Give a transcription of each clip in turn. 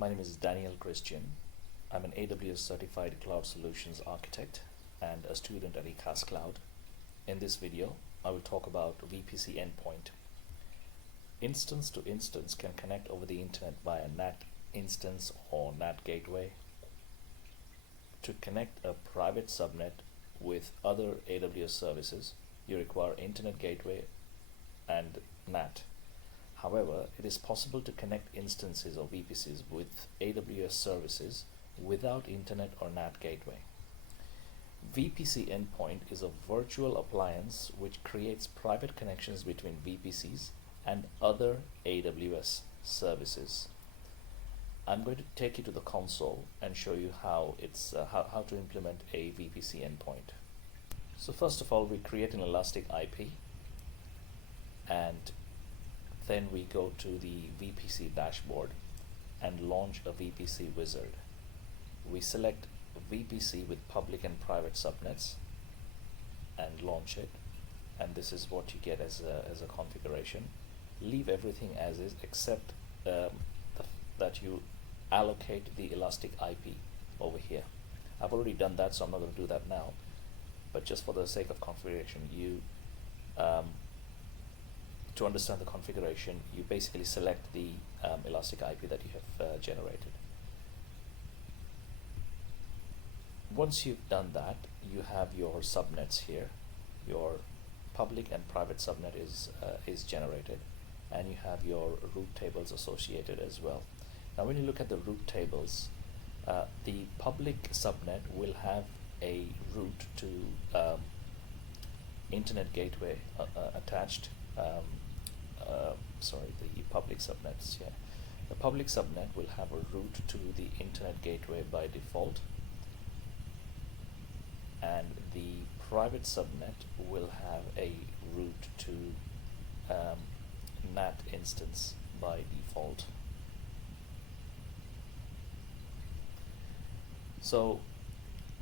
My name is Daniel Christian. I'm an AWS Certified Cloud Solutions Architect and a student at Ekascloud. In this video, I will talk about VPC Endpoint. Instance to instance can connect over the internet via NAT instance or NAT Gateway. To connect a private subnet with other AWS services, you require Internet Gateway and NAT. However, it is possible to connect instances of VPCs with AWS services without Internet or NAT Gateway. VPC Endpoint is a virtual appliance which creates private connections between VPCs and other AWS services. I'm going to take you to the console and show you how to implement a VPC endpoint. So first of all, we create an elastic IP, and then we go to the VPC dashboard and launch a VPC wizard. We select VPC with public and private subnets and launch it, and this is what you get as a configuration. Leave everything as is except that you allocate the elastic IP over here. I've already done that, so I'm not going to do that now, but just for the sake of configuration, to understand the configuration, you basically select the elastic IP that you have generated. Once you've done that, you have your subnets here. Your public and private subnet is generated, and you have your root tables associated as well. Now when you look at the root tables, the public subnet will have a route to Internet Gateway attached. Sorry, the public subnets here. The public subnet will have a route to the Internet Gateway by default, and the private subnet will have a route to NAT instance by default. So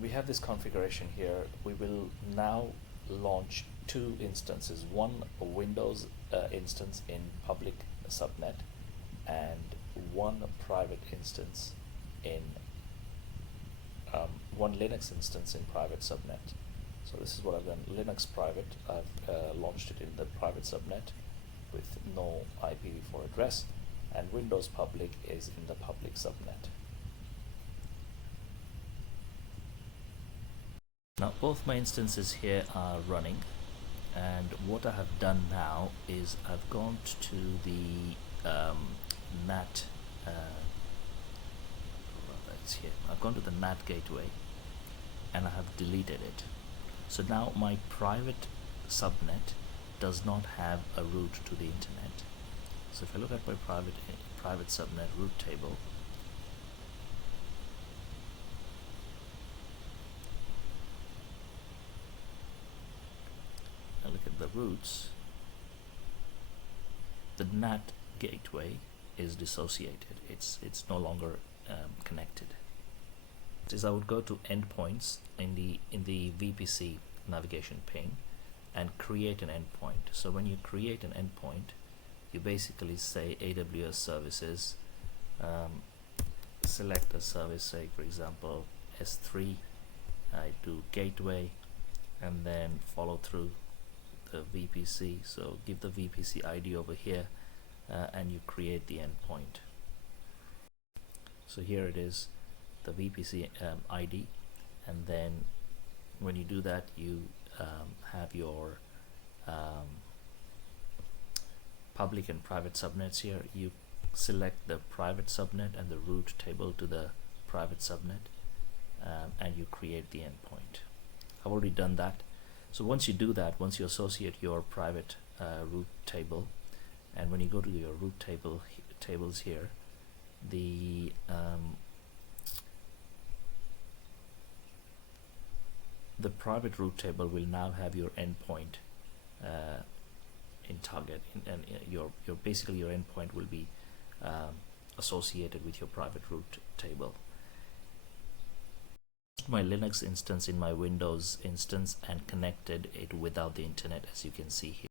we have this configuration here. We will now launch two instances, one a Windows instance in public subnet and one private instance in one Linux instance in private subnet. So this is what I've done. Linux private, I've launched it in the private subnet with no IPv4 address, and Windows public is in the public subnet. Now both my instances here are running, and what I have done now is I've gone to the NAT it's here. I've gone to the NAT gateway and I have deleted it. So now my private subnet does not have a route to the internet. So if I look at my private subnet route table, I look at the routes, the NAT gateway is dissociated. It's no longer connected. Is I would go to endpoints in the VPC navigation pane and create an endpoint. So when you create an endpoint, you basically say AWS services, select a service, say for example S3, I do gateway, and then follow through the VPC. So give the VPC ID over here, and you create the endpoint. So here it is, the VPC ID, and then when you do that, you have your public and private subnets here. You select the private subnet and the route table to the private subnet, and you create the endpoint. I've already done that. So once you do that, once you associate your private route table, and when you go to your route tables here, the private route table will now have your endpoint in target, and your basically your endpoint will be associated with your private route table. My Linux instance in my Windows instance and connected it without the internet, as you can see here.